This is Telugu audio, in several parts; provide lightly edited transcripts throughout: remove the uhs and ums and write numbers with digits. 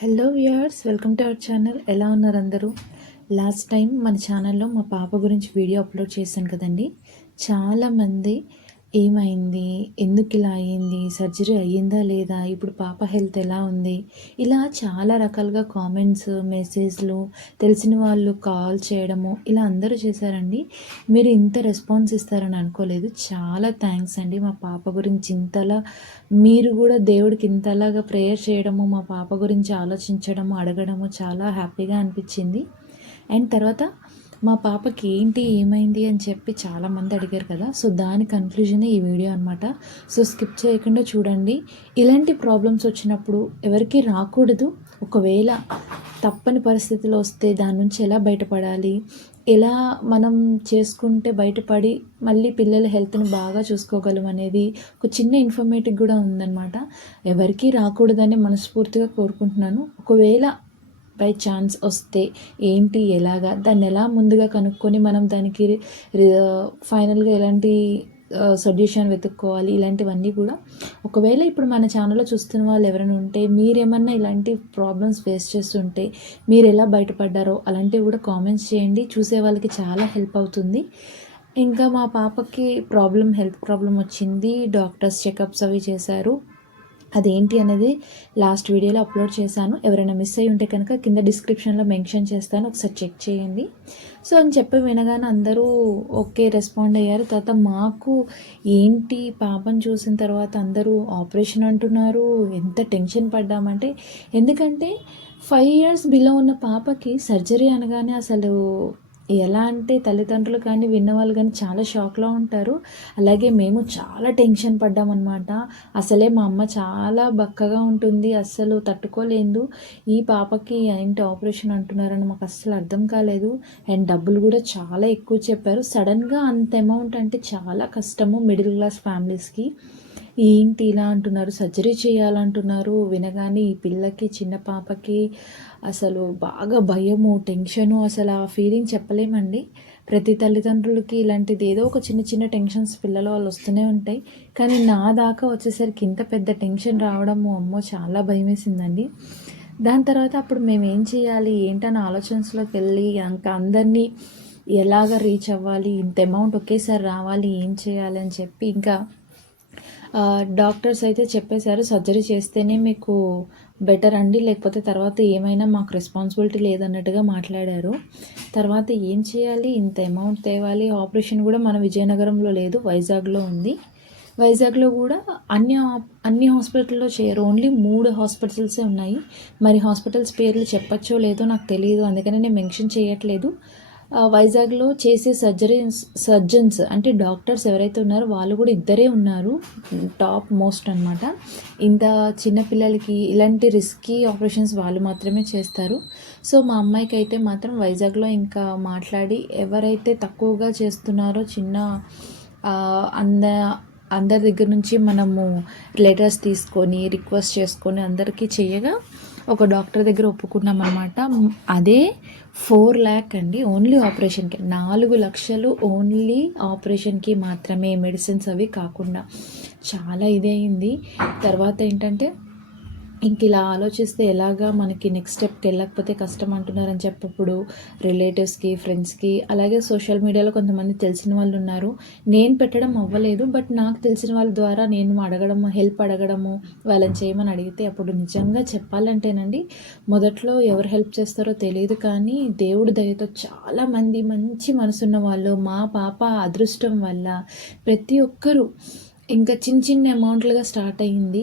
Hello viewers, welcome to our channel. ఎలా ఉన్నారు అందరూ? లాస్ట్ టైం మన ఛానల్లో మా పాప గురించి వీడియో అప్లోడ్ చేశాను కదండి. చాలామంది ఏమైంది, ఎందుకు ఇలా అయ్యింది, సర్జరీ అయ్యిందా లేదా, ఇప్పుడు పాప హెల్త్ ఎలా ఉంది, ఇలా చాలా రకాలుగా కామెంట్స్, మెసేజ్లు, తెలిసిన వాళ్ళు కాల్ చేయడము, ఇలా అందరూ చేశారండి. మీరు ఇంత రెస్పాన్స్ ఇస్తారని అనుకోలేదు. చాలా థ్యాంక్స్ అండి. మా పాప గురించి ఇంతలా మీరు కూడా దేవుడికి ఇంతలాగా ప్రేయర్ చేయడము, మా పాప గురించి ఆలోచించడము, అడగడము చాలా హ్యాపీగా అనిపించింది. అండ్ తర్వాత మా పాపకి ఏంటి, ఏమైంది అని చెప్పి చాలామంది అడిగారు కదా. సో దాని కన్క్లూజనే ఈ వీడియో అనమాట. సో స్కిప్ చేయకుండా చూడండి. ఇలాంటి ప్రాబ్లమ్స్ వచ్చినప్పుడు ఎవరికి రాకూడదు. ఒకవేళ తప్పని పరిస్థితిలో వస్తే దాని నుంచి ఎలా బయటపడాలి, ఎలా మనం చేసుకుంటే బయటపడి మళ్ళీ పిల్లల హెల్త్ని బాగా చూసుకోగలం అనేది ఒక చిన్న ఇన్ఫర్మేటివ్ కూడా ఉందన్నమాట. ఎవరికీ రాకూడదని మనస్ఫూర్తిగా కోరుకుంటున్నాను. ఒకవేళ బై ఛాన్స్ వస్తే ఏంటి, ఎలాగా, దాన్ని ఎలా ముందుగా కనుక్కొని మనం దానికి ఫైనల్గా ఎలాంటి సొల్యూషన్ వెతుక్కోవాలి, ఇలాంటివన్నీ కూడా ఒకవేళ ఇప్పుడు మన ఛానల్లో చూస్తున్న వాళ్ళు ఎవరైనా ఉంటే, మీరేమన్నా ఇలాంటి ప్రాబ్లమ్స్ ఫేస్ చేస్తుంటే మీరు ఎలా బయటపడ్డారో అలాంటివి కూడా కామెంట్స్ చేయండి. చూసే వాళ్ళకి చాలా హెల్ప్ అవుతుంది. ఇంకా మా పాపకి హెల్త్ ప్రాబ్లం వచ్చింది. డాక్టర్స్ చెకప్స్ అవి చేశారు. అదేంటి అనేది లాస్ట్ వీడియోలో అప్లోడ్ చేశాను. ఎవరైనా మిస్ అయ్యి ఉంటే కనుక కింద డిస్క్రిప్షన్లో మెన్షన్ చేస్తాను, ఒకసారి చెక్ చేయండి. సో అని చెప్పి వినగానే అందరూ ఓకే రెస్పాండ్ అయ్యారు. తర్వాత మాకు ఏంటి, పాపను చూసిన తర్వాత అందరూ ఆపరేషన్ అంటున్నారు. ఎంత టెన్షన్ పడ్డామంటే, ఎందుకంటే 5 years బిలో ఉన్న పాపకి సర్జరీ అనగానే అసలు ఎలా అంటే తల్లిదండ్రులు కానీ విన్నవాళ్ళు కానీ చాలా షాక్లో ఉంటారు. అలాగే మేము చాలా టెన్షన్ పడ్డామన్నమాట. అసలే మా అమ్మ చాలా బక్కగా ఉంటుంది, అస్సలు తట్టుకోలేదు. ఈ పాపకి ఏంటి ఆపరేషన్ అంటున్నారని మాకు అస్సలు అర్థం కాలేదు. అండ్ డబ్బులు కూడా చాలా ఎక్కువ చెప్పారు. సడన్గా అంత అమౌంట్ అంటే చాలా కష్టము మిడిల్ క్లాస్ ఫ్యామిలీస్కి. ఏంటి ఇలా అంటున్నారు, సర్జరీ చేయాలంటున్నారు. వినగానే ఈ పిల్లకి, చిన్న పాపకి అసలు బాగా భయము, టెన్షను, అసలు ఆ ఫీలింగ్ చెప్పలేమండి. ప్రతి తల్లిదండ్రులకి ఇలాంటిది ఏదో ఒక చిన్న చిన్న టెన్షన్స్ పిల్లల వాళ్ళు వస్తూనే ఉంటాయి. కానీ నా దాకా వచ్చేసరికి ఇంత పెద్ద టెన్షన్ రావడము, అమ్మో చాలా భయం వేసిందండి. దాని తర్వాత అప్పుడు మేము ఏం చేయాలి ఏంటని ఆలోచనలోకి వెళ్ళి ఇంకా అందరినీ ఎలాగ రీచ్ అవ్వాలి, ఇంత అమౌంట్ ఒకేసారి రావాలి, ఏం చేయాలి అని చెప్పి ఇంకా డాక్టర్స్ అయితే చెప్పేశారు, సర్జరీ చేస్తేనే మీకు బెటర్ అండి, లేకపోతే తర్వాత ఏమైనా మాకు రెస్పాన్సిబిలిటీ లేదన్నట్టుగా మాట్లాడారు. తర్వాత ఏం చేయాలి, ఇంత అమౌంట్ తేవాలి. ఆపరేషన్ కూడా మన విజయనగరంలో లేదు, వైజాగ్లో ఉంది. వైజాగ్లో కూడా అన్ని హాస్పిటల్లో చేయరు, ఓన్లీ 3 హాస్పిటల్సే ఉన్నాయి. మరి హాస్పిటల్స్ పేర్లు చెప్పచ్చో లేదో నాకు తెలియదు, అందుకని నేను మెన్షన్ చేయట్లేదు. వైజాగ్లో చేసే సర్జన్స్ అంటే డాక్టర్స్ ఎవరైతే ఉన్నారో వాళ్ళు కూడా ఇద్దరే ఉన్నారు, టాప్ మోస్ట్ అనమాట. ఇంత చిన్నపిల్లలకి ఇలాంటి రిస్కీ ఆపరేషన్స్ వాళ్ళు మాత్రమే చేస్తారు. సో మా అమ్మాయికి అయితే మాత్రం వైజాగ్లో ఇంకా మాట్లాడి ఎవరైతే తక్కువగా చేస్తున్నారో చిన్న అంద అందరి దగ్గర నుంచి మనము లెటర్స్ తీసుకొని రిక్వెస్ట్ చేసుకొని అందరికీ చేయగా ఒక డాక్టర్ దగ్గర ఒప్పుకున్నాం అనమాట. అదే 4 lakh అండి, ఓన్లీ ఆపరేషన్కి 4 లక్షలు, ఓన్లీ ఆపరేషన్కి మాత్రమే, మెడిసిన్స్ అవి కాకుండా. చాలా ఇదే అయింది. తర్వాత ఏంటంటే ఇంక ఇలా ఆలోచిస్తే ఎలాగా మనకి నెక్స్ట్ స్టెప్కి వెళ్ళకపోతే కష్టం అంటున్నారని చెప్పప్పుడు రిలేటివ్స్కి, ఫ్రెండ్స్కి, అలాగే సోషల్ మీడియాలో కొంతమంది తెలిసిన వాళ్ళు ఉన్నారు. నేను పెట్టడం అవ్వలేదు, బట్ నాకు తెలిసిన వాళ్ళ ద్వారా నేను అడగడము, హెల్ప్ అడగడము, వాళ్ళని చేయమని అడిగితే అప్పుడు నిజంగా చెప్పాలంటేనండి, మొదట్లో ఎవరు హెల్ప్ చేస్తారో తెలియదు, కానీ దేవుడి దయతో చాలామంది మంచి మనసున్న వాళ్ళు, మా పాప అదృష్టం వల్ల ప్రతి ఒక్కరూ ఇంకా చిన్న చిన్న అమౌంట్లుగా స్టార్ట్ అయ్యింది.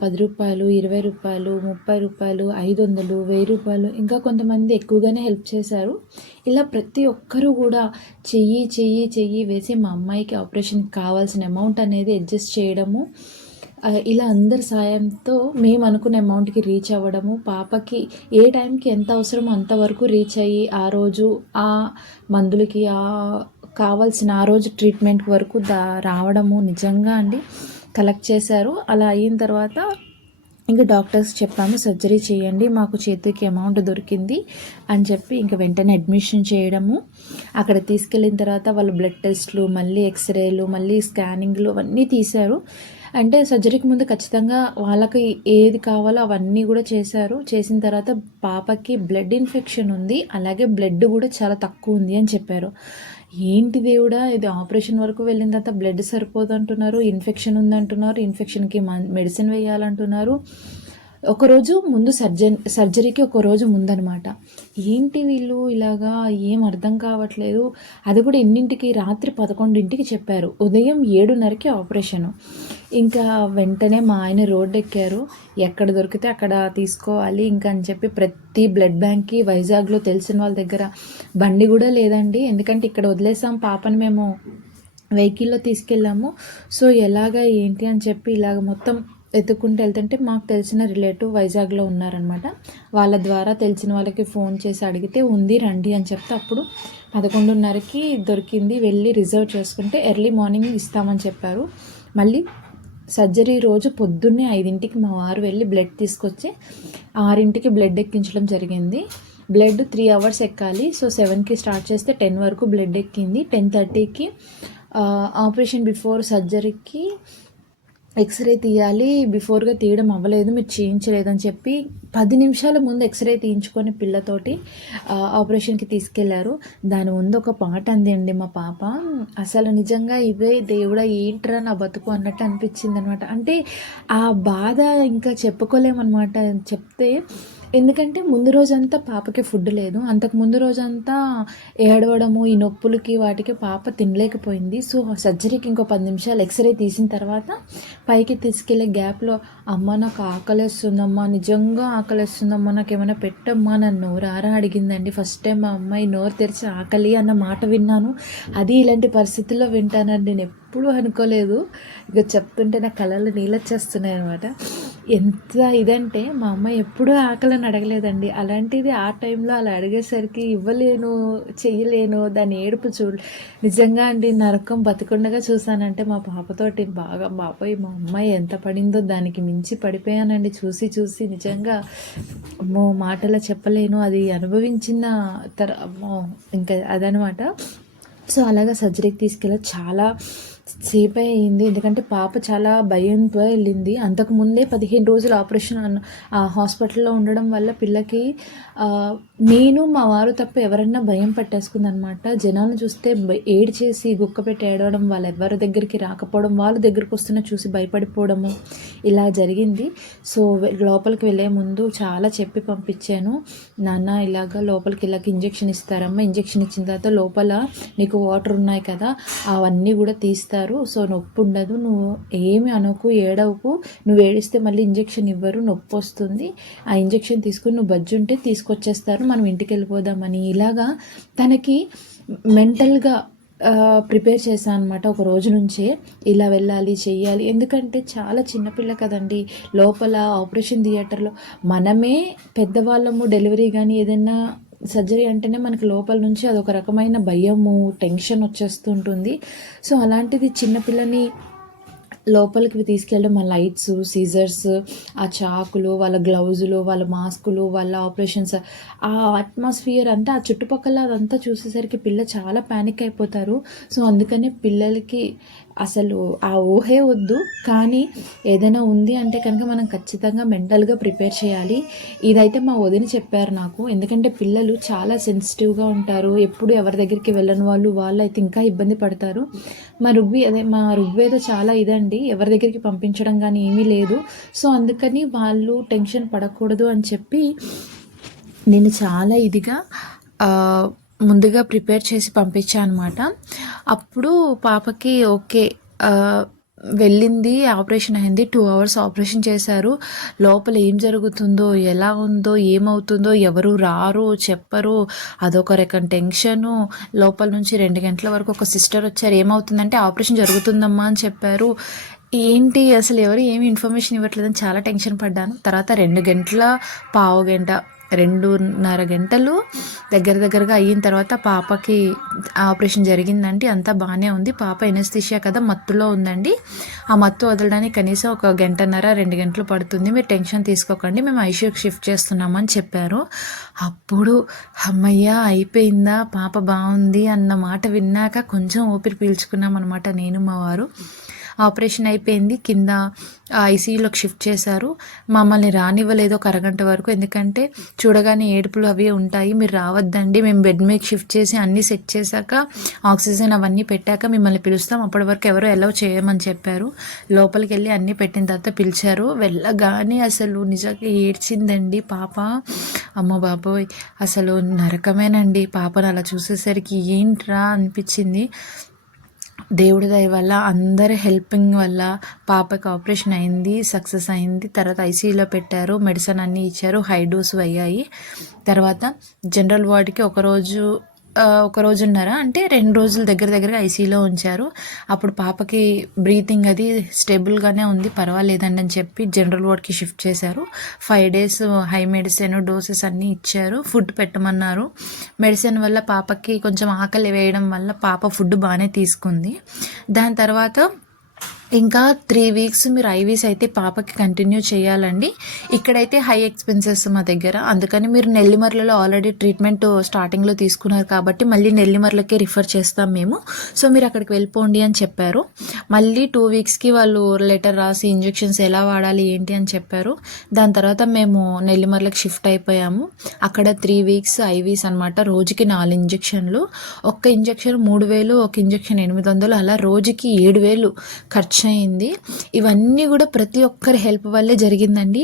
10 రూపాయలు, 20 రూపాయలు, 30 రూపాయలు, 500, 1000 రూపాయలు, ఇంకా కొంతమంది ఎక్కువగానే హెల్ప్ చేశారు. ఇలా ప్రతి ఒక్కరూ కూడా చెయ్యి వేసి మా అమ్మాయికి ఆపరేషన్కి కావాల్సిన అమౌంట్ అనేది అడ్జస్ట్ చేయడము, ఇలా అందరి సాయంతో మేము అనుకున్న అమౌంట్కి రీచ్ అవ్వడము, పాపకి ఏ టైంకి ఎంత అవసరమో అంతవరకు రీచ్ అయ్యి ఆ రోజు ఆ మందులకి కావాల్సిన ఆ రోజు ట్రీట్మెంట్ వరకు రావడము నిజంగా అండి కలెక్ట్ చేశారు. అలా అయిన తర్వాత ఇంకా డాక్టర్స్ చెప్పాము, సర్జరీ చేయండి, మాకు చేతికి అమౌంట్ దొరికింది అని చెప్పి ఇంకా వెంటనే అడ్మిషన్ చేయడము. అక్కడ తీసుకెళ్ళిన తర్వాత వాళ్ళు బ్లడ్ టెస్ట్లు, మళ్ళీ ఎక్స్రేలు, మళ్ళీ స్కానింగ్లు అవన్నీ తీశారు. అంటే సర్జరీకి ముందు ఖచ్చితంగా వాళ్ళకి ఏది కావాలో అవన్నీ కూడా చేశారు. చేసిన తర్వాత పాపకి బ్లడ్ ఇన్ఫెక్షన్ ఉంది. అలాగే బ్లడ్ కూడా చాలా తక్కువ ఉంది అని చెప్పారు. ఏంటి దేవుడా! ఇది ఆపరేషన్ వరకు వెళ్ళిన తర్వాత బ్లడ్ సరిపోదంటున్నారు. ఇన్ఫెక్షన్ ఉందంటున్నారు. ఇన్ఫెక్షన్‌కి మెడిసిన్ వేయాలంటున్నారు. ఒకరోజు ముందు సర్జరీకి ఒక రోజు ముందనమాట. ఏంటి వీళ్ళు ఇలాగా ఏం అర్థం కావట్లేదు. అది కూడా ఎన్నింటికి? రాత్రి 11కి చెప్పారు. ఉదయం 7:30కి ఆపరేషను. ఇంకా వెంటనే మా ఆయన రోడ్డెక్కారు. ఎక్కడ దొరికితే అక్కడ తీసుకోవాలి ఇంకా అని చెప్పి ప్రతి బ్లడ్ బ్యాంక్‌కి వైజాగ్‌లో తెలిసిన వాళ్ళ దగ్గర బండి కూడా లేదండి. ఎందుకంటే ఇక్కడ వదిలేసాం పాపని మేము వెహికల్‌లో తీసుకెళ్ళాము. సో ఎలాగా ఏంటి అని చెప్పి ఇలాగ మొత్తం వెతుక్కుంటూ వెళ్తుంటే మాకు తెలిసిన రిలేటివ్ వైజాగ్లో ఉన్నారనమాట. వాళ్ళ ద్వారా తెలిసిన వాళ్ళకి ఫోన్ చేసి అడిగితే ఉంది రండి అని చెప్తే అప్పుడు 11:30కి దొరికింది. వెళ్ళి రిజర్వ్ చేసుకుంటే ఎర్లీ మార్నింగ్ ఇస్తామని చెప్పారు. మళ్ళీ సర్జరీ రోజు పొద్దున్నే 5కి మా వారు వెళ్ళి బ్లడ్ తీసుకొచ్చి 6కి బ్లడ్ ఎక్కించడం జరిగింది. బ్లడ్ 3 అవర్స్ ఎక్కాలి. సో 7కి స్టార్ట్ చేస్తే 10 వరకు బ్లడ్ ఎక్కింది. 10:30కి ఆపరేషన్ బిఫోర్ సర్జరీకి ఎక్స్రే తీయాలి. బిఫోర్గా తీయడం అవ్వలేదు, మీరు చేయించలేదని చెప్పి 10 నిమిషాల ముందు ఎక్స్రే తీయించుకొని పిల్లతోటి ఆపరేషన్కి తీసుకెళ్లారు. దాని ముందు ఒక పాట అంది మా పాప. అసలు నిజంగా ఇవే దేవుడా ఏంట్రా నా బతుకు అన్నట్టు అనిపించింది అనమాట. అంటే ఆ బాధ ఇంకా చెప్పుకోలేమన్నమాట చెప్తే. ఎందుకంటే ముందు రోజంతా పాపకి ఫుడ్ లేదు. అంతకు ముందు రోజంతా ఏడవడము, ఈ నొప్పులకి వాటికి పాప తినలేకపోయింది. సో సర్జరీకి ఇంకో 10 నిమిషాలు ఎక్స్రే తీసిన తర్వాత పైకి తీసుకెళ్ళే గ్యాప్లో అమ్మ నాకు ఆకలేస్తుందమ్మా, నిజంగా ఆకలేస్తుందమ్మా, నాకు ఏమైనా పెట్టమ్మా నన్ను నోరారా అడిగిందండి. ఫస్ట్ టైం మా అమ్మాయి నోరు తెరిచి ఆకలి అన్న మాట విన్నాను. అది ఇలాంటి పరిస్థితుల్లో వింటానండి. నేను ఎప్పుడూ అనుకోలేదు. ఇక చెప్తుంటే నా కళ్ళల్లో నీళ్ళు వచ్చేస్తున్నాయి అనమాట. ఎంత ఇదంటే మా అమ్మాయి ఎప్పుడూ ఆకలని అడగలేదండి. అలాంటిది ఆ టైంలో అలా అడిగేసరికి ఇవ్వలేను, చెయ్యలేను, దాని ఏడుపు నిజంగా అండి నరకం బతికుండగా చూసానంటే మా పాపతోటి బాగా బాబోయ్ మా అమ్మాయి ఎంత పడిందో దానికి మించి పడిపోయానండి. చూసి చూసి నిజంగా అమ్మో మాటలో చెప్పలేను. అది అనుభవించిన ఇంకా అదనమాట. సో అలాగా సర్జరీకి తీసుకెళ్ళి చాలా సేపే అయింది. ఎందుకంటే పాప చాలా భయంతో వెళ్ళింది. అంతకుముందే 15 రోజులు ఆపరేషన్ హాస్పిటల్లో ఉండడం వల్ల పిల్లకి నేను మా వారు తప్ప ఎవరన్నా భయం పట్టేసుకుందనమాట. జనాలను చూస్తే ఏడ్చేసి గుక్క పెట్టి ఏడవడం, వాళ్ళ ఎవరి దగ్గరికి రాకపోవడం, వాళ్ళ దగ్గరికి వస్తున్న చూసి భయపడిపోవడము ఇలా జరిగింది. సో లోపలికి వెళ్ళే ముందు చాలా చెప్పి పంపించాను. నాన్న ఇలాగ లోపలికి ఇంజెక్షన్ ఇస్తారమ్మా, ఇంజెక్షన్ ఇచ్చిన తర్వాత లోపల నీకు వాటర్ ఉన్నాయి కదా అవన్నీ కూడా తీస్తారు. సో నొప్పి ఉండదు, నువ్వు ఏమి అనకు, ఏడవకు, నువ్వు ఏడిస్తే మళ్ళీ ఇంజెక్షన్ ఇవ్వరు, నొప్పి వస్తుంది, ఆ ఇంజెక్షన్ తీసుకుని నువ్వు బజ్జుంటే తీసుకొచ్చేస్తారు, మనం ఇంటికి వెళ్ళిపోదామని ఇలాగా తనకి మెంటల్గా ప్రిపేర్ చేశాను అనమాట. ఒక రోజు నుంచే ఇలా వెళ్ళాలి చెయ్యాలి. ఎందుకంటే చాలా చిన్నపిల్ల కదండి. లోపల ఆపరేషన్ థియేటర్లో మనమే పెద్దవాళ్ళము డెలివరీ కానీ ఏదైనా సర్జరీ అంటేనే మనకి లోపల నుంచి అదొక రకమైన భయము, టెన్షన్ వచ్చేస్తుంటుంది. సో అలాంటిది చిన్నపిల్లని లోపలికి తీసుకెళ్ళడం, ఆ లైట్స్, సీజర్స్, ఆ చాకులు, వాళ్ళ గ్లౌజులు, వాళ్ళ మాస్కులు, వాళ్ళ ఆపరేషన్స్, ఆ అట్మాస్ఫియర్ అంతా ఆ చుట్టుపక్కల అదంతా చూసేసరికి పిల్ల చాలా ప్యానిక్ అయిపోతారు. సో అందుకనే పిల్లలకి అసలు ఆ ఊహే వద్దు. కానీ ఏదైనా ఉంది అంటే కనుక మనం ఖచ్చితంగా మెంటల్గా ప్రిపేర్ చేయాలి. ఇదైతే మా వదిన చెప్పారు నాకు. ఎందుకంటే పిల్లలు చాలా సెన్సిటివ్గా ఉంటారు. ఎప్పుడు ఎవరి దగ్గరికి వెళ్ళని వాళ్ళు అయితే ఇంకా ఇబ్బంది పడతారు. మా ఋగ్వేద చాలా ఇదండి, ఎవరి దగ్గరికి పంపించడం కానీ ఏమీ లేదు. సో అందుకని వాళ్ళు టెన్షన్ పడకూడదు అని చెప్పి నేను చాలా ఇదిగా ముందుగా ప్రిపేర్ చేసి పంపించాను అనమాట. అప్పుడు పాపకి ఓకే వెళ్ళింది, ఆపరేషన్ అయింది. 2 అవర్స్ ఆపరేషన్ చేశారు. లోపల ఏం జరుగుతుందో, ఎలా ఉందో, ఏమవుతుందో ఎవరు రారు చెప్పరు, అదొక రకం టెన్షను. లోపల నుంచి 2 గంటల వరకు ఒక సిస్టర్ వచ్చారు. ఏమవుతుందంటే ఆపరేషన్ జరుగుతుందమ్మా అని చెప్పారు. ఏంటి అసలు ఎవరు ఏమి ఇన్ఫర్మేషన్ ఇవ్వట్లేదని చాలా టెన్షన్ పడ్డాను. తర్వాత 2 గంటల, పావు గంట, 2.5 గంటలు దగ్గరగా అయిన తర్వాత పాపకి ఆపరేషన్ జరిగిందండి. అంతా బాగానే ఉంది. పాప ఎనస్థీషియా కదా, మత్తులో ఉందండి. ఆ మత్తు వదలడానికి కనీసం 1 గంటన్నర 2 గంటలు పడుతుంది, మీరు టెన్షన్ తీసుకోకండి, మేము ఐసీయూకి షిఫ్ట్ చేస్తున్నామని చెప్పారు. అప్పుడు అమ్మయ్య అయిపోయిందా, పాప బాగుంది అన్న మాట విన్నాక కొంచెం ఊపిరి పీల్చుకున్నాం అనమాట నేను మా వారు. ఆపరేషన్ అయిపోయింది. కింద ఐసీయూలోకి షిఫ్ట్ చేశారు. మమ్మల్ని రానివ్వలేదు ఒక అరగంట వరకు. ఎందుకంటే చూడగానే ఏడుపులు అవి ఉంటాయి, మీరు రావద్దండి, మేము బెడ్ మీద షిఫ్ట్ చేసి అన్నీ సెట్ చేశాక ఆక్సిజన్ అవన్నీ పెట్టాక మిమ్మల్ని పిలుస్తాం, అప్పటి వరకు ఎవరో ఎలవ్ చేయమని చెప్పారు. లోపలికి వెళ్ళి అన్నీ పెట్టిన తర్వాత పిలిచారు. వెళ్ళగానే అసలు నిజంగా ఏడ్చిందండి పాప. అమ్మ బాబోయ్, అసలు నరకమేనండి పాపను అలా చూసేసరికి. ఏంట్రా అనిపించింది. దేవుడి దయ వల్ల అందరి హెల్పింగ్ వల్ల పాపకి ఆపరేషన్ అయింది, సక్సెస్ అయింది. తర్వాత ఐసీయూలో పెట్టారు, మెడిసిన్ అన్నీ ఇచ్చారు, హై డోస్ అయ్యాయి. తర్వాత జనరల్ వార్డ్కి ఒక రోజున్నర అంటే 2 రోజులు దగ్గరగా ఐసీయూలో ఉంచారు. అప్పుడు పాపకి బ్రీతింగ్ అది స్టేబుల్గానే ఉంది, పర్వాలేదండి అని చెప్పి జనరల్ వార్డ్కి షిఫ్ట్ చేశారు. 5 days హై మెడిసిన్ డోసెస్ అన్నీ ఇచ్చారు, ఫుడ్ పెట్టమన్నారు. మెడిసిన్ వల్ల పాపకి కొంచెం ఆకలి వేయడం వల్ల పాప ఫుడ్ బాగానే తీసుకుంది. దాని తర్వాత ఇంకా 3 weeks మీరు ఐవీస్ అయితే పాపకి కంటిన్యూ చేయాలండి. ఇక్కడైతే హై ఎక్స్పెన్సెస్ మా దగ్గర, అందుకని మీరు నెల్లిమర్లలో ఆల్రెడీ ట్రీట్మెంట్ స్టార్టింగ్లో తీసుకున్నారు కాబట్టి మళ్ళీ నెల్లిమర్లకే రిఫర్ చేస్తాం మేము, సో మీరు అక్కడికి వెళ్ళిపోండి అని చెప్పారు. మళ్ళీ 2 weeksకి వాళ్ళు లెటర్ రాసి ఇంజెక్షన్స్ ఎలా వాడాలి ఏంటి అని చెప్పారు. దాని తర్వాత మేము నెల్లిమర్లకు షిఫ్ట్ అయిపోయాము. అక్కడ 3 weeks ఐవీస్ అనమాట, రోజుకి 4 ఇంజెక్షన్లు. ఒక్క ఇంజెక్షన్ 3,000, ఒక ఇంజెక్షన్ 800, అలా రోజుకి 7,000 ఖర్చు అయింది. ఇవన్నీ కూడా ప్రతి ఒక్కరి హెల్ప్ వల్లే జరిగిందండి.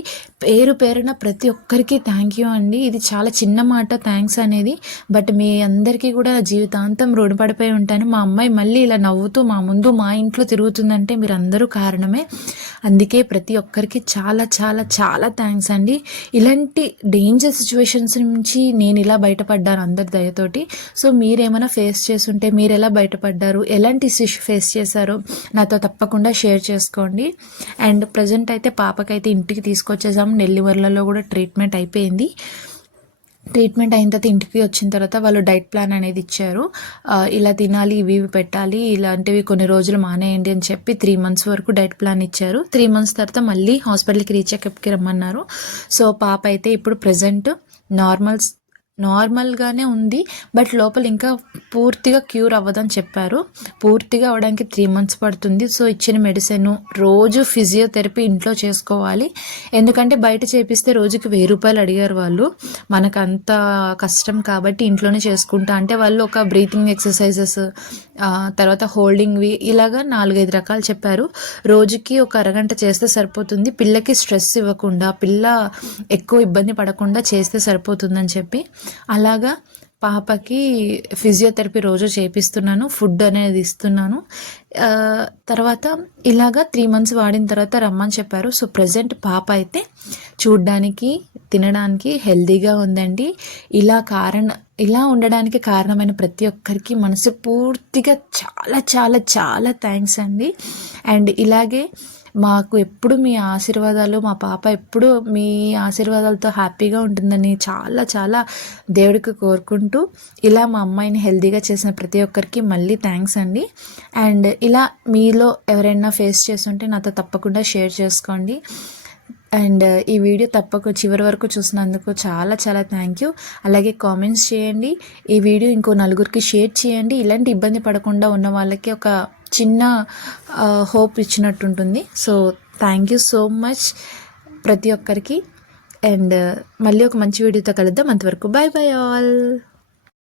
పేరున ప్రతి ఒక్కరికి థ్యాంక్ యూ అండి. ఇది చాలా చిన్న మాట థ్యాంక్స్ అనేది, బట్ మీ అందరికీ కూడా జీవితాంతం రుణపడిపోయి ఉంటాను. మా అమ్మాయి మళ్ళీ ఇలా నవ్వుతూ మా ముందు మా ఇంట్లో తిరుగుతుందంటే మీరు అందరూ కారణమే. అందుకే ప్రతి ఒక్కరికి చాలా చాలా చాలా థ్యాంక్స్ అండి. ఇలాంటి డేంజర్ సిచ్యువేషన్స్ నుంచి నేను ఇలా బయటపడ్డాను అందరి దయతోటి. సో మీరేమైనా ఫేస్ చేస్తుంటే మీరు ఎలా బయటపడ్డారు, ఎలాంటి ఇష్యూ ఫేస్ చేశారో నాతో తప్పకుండా షేర్ చేసుకోండి. అండ్ ప్రజెంట్ అయితే పాపకైతే ఇంటికి తీసుకొచ్చేసాము. నెల్లిమర్లలో కూడా ట్రీట్మెంట్ అయిపోయింది. ట్రీట్మెంట్ అయిన తర్వాత ఇంటికి వచ్చిన తర్వాత వాళ్ళు డైట్ ప్లాన్ అనేది ఇచ్చారు. ఇలా తినాలి, ఇవి పెట్టాలి, ఇలాంటివి కొన్ని రోజులు మానేయండి అని చెప్పి 3 months వరకు డైట్ ప్లాన్ ఇచ్చారు. 3 months తర్వాత మళ్ళీ హాస్పిటల్కి రీచెకప్కి రమ్మన్నారు. సో పాప అయితే ఇప్పుడు ప్రజెంట్ నార్మల్గానే ఉంది, బట్ లోపల ఇంకా పూర్తిగా క్యూర్ అవ్వదని చెప్పారు. పూర్తిగా అవడానికి 3 months పడుతుంది. సో ఇచ్చిన మెడిసిన్, రోజు ఫిజియోథెరపీ ఇంట్లో చేసుకోవాలి. ఎందుకంటే బయట చేపిస్తే రోజుకి 1,000 రూపాయలు అడిగారు వాళ్ళు. మనకు అంత కష్టం కాబట్టి ఇంట్లోనే చేసుకుంటా అంటే వాళ్ళు ఒక బ్రీతింగ్ ఎక్సర్సైజెస్, తర్వాత హోల్డింగ్వి, ఇలాగా 4-5 రకాలు చెప్పారు. రోజుకి ఒక అరగంట చేస్తే సరిపోతుంది. పిల్లకి స్ట్రెస్ ఇవ్వకుండా, పిల్ల ఎక్కువ ఇబ్బంది పడకుండా చేస్తే సరిపోతుందని చెప్పి అలాగా పాపకి ఫిజియోథెరపీ రోజు చేపిస్తున్నాను, ఫుడ్ అనేది ఇస్తున్నాను. తర్వాత ఇలాగా 3 months వాడిన తర్వాత రమ్మని చెప్పారు. సో ప్రజెంట్ పాప అయితే చూడ్డానికి, తినడానికి హెల్తీగా ఉందండి. ఇలా ఉండడానికి కారణమైన ప్రతి ఒక్కరికి మనస్ఫూర్తిగా చాలా చాలా చాలా థ్యాంక్స్ అండి. అండ్ ఇలాగే మాకు ఎప్పుడు మీ ఆశీర్వాదాలు, మా పాప ఎప్పుడు మీ ఆశీర్వాదాలతో హ్యాపీగా ఉంటుందని చాలా చాలా దేవుడికి కోరుకుంటూ, ఇలా మా అమ్మాయిని హెల్తీగా చేసిన ప్రతి ఒక్కరికి మళ్ళీ థ్యాంక్స్ అండి. అండ్ ఇలా మీలో ఎవరైనా ఫేస్ చేస్తుంటే నాతో తప్పకుండా షేర్ చేసుకోండి. అండ్ ఈ వీడియో చివరి వరకు చూసినందుకు చాలా చాలా థ్యాంక్ యూ. అలాగే కామెంట్స్ చేయండి, ఈ వీడియో ఇంకో నలుగురికి షేర్ చేయండి. ఇలాంటి ఇబ్బంది పడకుండా ఉన్న వాళ్ళకి ఒక చిన్న హోప్ ఇచ్చినట్టుంటుంది. So thank you so much ప్రతి ఒక్కరికి. అండ్ మళ్ళీ ఒక మంచి వీడియోతో కలుద్దాం. అంతవరకు బాయ్ బాయ్ ఆల్.